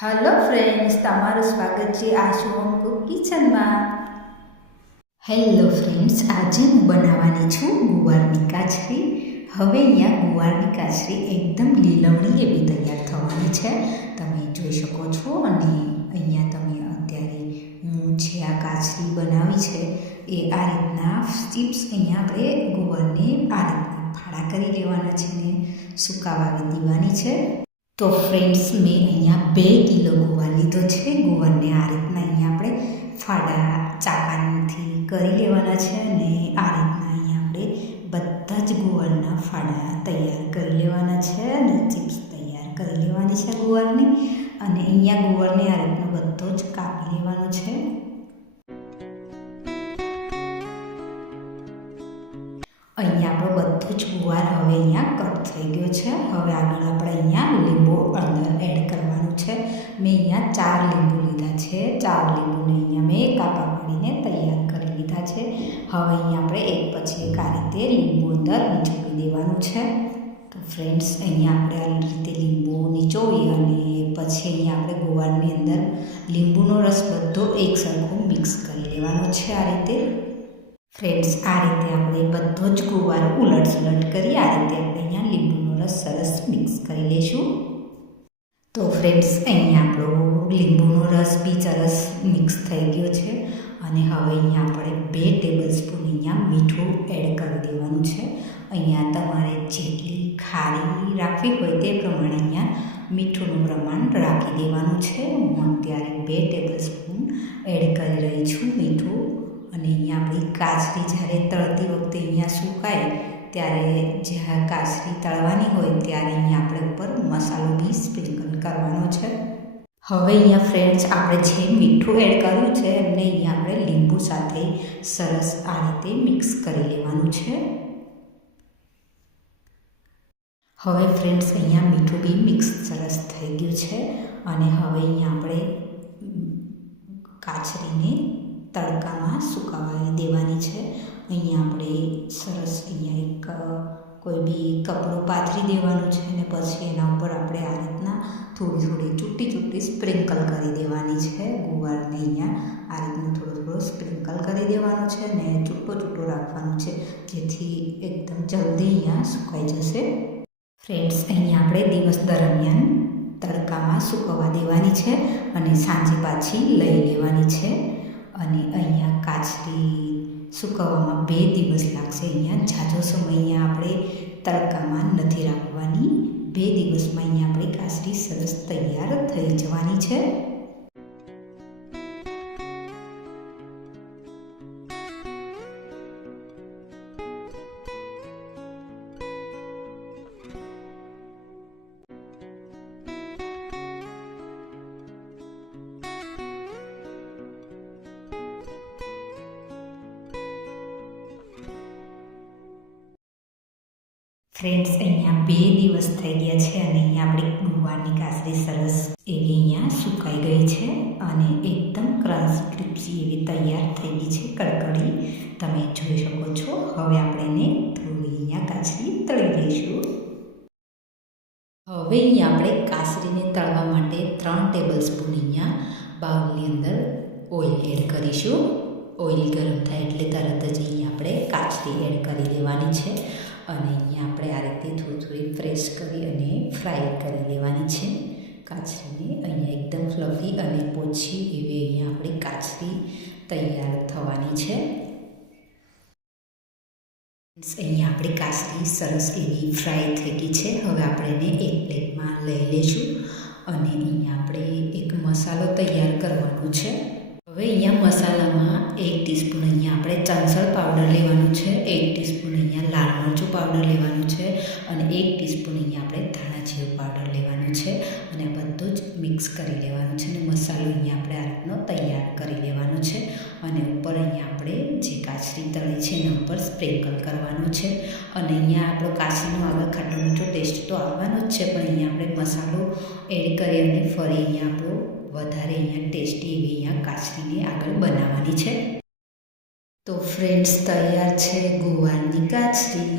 Hello friends તમારું સ્વાગત છે આ શુભમ કુક કિચનમાં. હેલો ફ્રેન્ડ્સ આજે હું બનાવવાની છું ગુવારની કાચરી હવે અહીંયા ગુવારની કાચરી એકદમ લીલમણી એવી તૈયાર થવાની છે. તમે જોઈ શકો છો અને અહીંયા તમે અત્યારે હું જે આ કાચરી બનાવી છે, એ આ રીતના ચિપ્સ અહીંયા આપણે ગુવારને આ રીતના ફાળા કરી લેવાના છે ને સુકાવા દેવાની છે. તો ફ્રેન્ડ્સ મેં અહીંયા બે કિલો ગોવા લીધો છે. ગોવરને આ રીતના અહીંયા આપણે ફાડા ચાકાનથી કરી લેવાના છે અને આ રીતના અહીંયા આપણે બધા જ ગુવારના ફાડા તૈયાર કરી લેવાના છે અને ચિપ્સ તૈયાર કરી લેવાની છે ગુવારની અને અહીંયા ગુવારને આ રીતનો બધો જ કાપી લેવાનો છે. અહીંયા આપણો બધો જ ગુવાર હવે અહીંયા કટ થઈ ગયો છે. હવે આગળ આપણે અહીંયા અંદર એડ કરવાનું છે. મેં અહીંયા ચાર લીંબુ લીધા છે. ચાર લીંબુને અહીંયા મેં કાપા પાડીને તૈયાર કરી લીધા છે. હવે અહીંયા આપણે એક પછી એક આ રીતે લીંબુ અંદર નીચોવી દેવાનું છે. તો ફ્રેન્ડ્સ, અહીંયા આપણે આ રીતે લીંબુ નીચોવી અને પછી અહીંયા આપણે ગોવાળની અંદર લીંબુનો રસ બધો એક સરખો મિક્સ કરી લેવાનો છે આ રીતે. ફ્રેન્ડ્સ, આ રીતે આપણે બધો જ ગુવાર ઉલટ સુલટ કરી આ રીતે આપણે અહીંયા લીંબુનો રસ સરસ મિક્સ કરી લઈશું. તો ફ્રેન્ડ્સ અહીંયા આપણો લીંબુનો રસ બી સરસ મિક્સ થઈ ગયો છે અને હવે અહીંયા આપણે બે ટેબલ સ્પૂન અહીંયા મીઠું એડ કરી દેવાનું છે. અહીંયા તમારે જેટલી ખારી રાખવી હોય તે પ્રમાણે અહીંયા મીઠુંનું પ્રમાણ રાખી દેવાનું છે. હું અત્યારે બે ટેબલ સ્પૂન એડ કરી રહી છું મીઠું અને અહીંયા આપણી કાચરી જ્યારે તળતી વખતે અહીંયા સુકાય ત્યારે જ્યારે કાચરી તળવાની હોય ત્યારે અહીંયા આપણે ઉપર મસાલો બી સ્પ્રિંકલ કરવાનો છે. હવે અહીંયા ફ્રેન્ડ્સ, આપણે જે મીઠું એડ કર્યું છે, એમને અહીંયા આપણે લીંબુ સાથે સરસ આ રીતે મિક્સ કરી લેવાનું છે. હવે ફ્રેન્ડ્સ, અહીંયા મીઠું બી મિક્સ સરસ થઈ ગયું છે અને હવે અહીંયા આપણે કાચરીને તડકામાં સુકાવા દેવાની છે. અહીંયા આપણે સરસ અહીંયા કોઈ બી કપડું પાથરી દેવાનું છે ને પછી એના ઉપર આપણે આ રીતના થોડી થોડી ચૂંટી ચૂંટી સ્પ્રિંકલ કરી દેવાની છે ગુવારને અહીંયા. આ રીતનું થોડું થોડું સ્પ્રિંકલ કરી દેવાનું છે ને ચૂંટો ચૂંટો રાખવાનું છે જેથી એકદમ જલ્દી અહીંયા સુકાઈ જશે. ફ્રેન્ડ્સ, અહીંયા આપણે દિવસ દરમિયાન તડકામાં સુકવવા દેવાની છે અને સાંજે પાછી લઈ લેવાની છે. અને અહીંયા કાચરી સુકવવામાં બે દિવસ લાગશે અહીંયા. ઝાઝો સમય અહીંયા આપણે તડકામાં નથી રાખવાની. બે દિવસમાં અહીંયા આપણી કાસરી સરસ તૈયાર થઈ જવાની છે. ફ્રેન્ડ્સ અહીંયા બે દિવસ થઈ ગયા છે અને અહીંયા આપણી ગુવારની કાસરી સરસ એવી અહીંયા સુકાઈ ગઈ છે અને એકદમ ક્રશ ક્રિપ્સી એવી તૈયાર થઈ ગઈ છે કડકડી. તમે જોઈ શકો છો. હવે આપણે એને થોડી અહીંયા કાચરી તળી દઈશું હવે અહીંયા આપણે કાસરીને તળવા માટે ત્રણ ટેબલ સ્પૂન અહીંયા બાઉલની અંદર ઓઇલ એડ કરીશું. ઓઇલ ગરમ થાય એટલે તરત જ અહીંયા આપણે કાચરી એડ કરી દેવાની છે અને અહીંયા ફ્રાય કરી લેવાની છે. કાચરીને અહીંયા એકદમ ફ્લફી અને પોછી એવી અહીંયા આપણી કાચરી તૈયાર થવાની છે. અહીંયા આપણી કાચરી સરસ એવી ફ્રાય થઈ ગઈ છે. હવે આપણે એને એક પ્લેટમાં લઈ લઈશું અને અહીંયા આપણે એક મસાલો તૈયાર કરવાનો છે. હવે અહીંયા મસાલામાં એક ટીસ્પૂન અહીંયા આપણે ચાંસળ પાવડર લેવાનું છે. એક ટીસ્પૂન અહીંયા આપણે આ રીતનો તૈયાર કરી લેવાનો છે અને ઉપર અહીંયા આપણે જે કાચરી તળી છે એના ઉપર સ્પ્રિંકલ કરવાનું છે અને અહીંયા આપણો કાચરીનો આગળ ખાટો મીઠો ટેસ્ટ તો આવવાનો જ છે, પણ અહીંયા આપણે મસાલો એડ કરી અને ફરી અહીંયા આપણો વધારે અહીંયા ટેસ્ટી એવી અહીંયા કાચરીને આગળ બનાવવાની છે. તો ફ્રેન્ડ્સ તૈયાર છે ગોવાની કાચરી.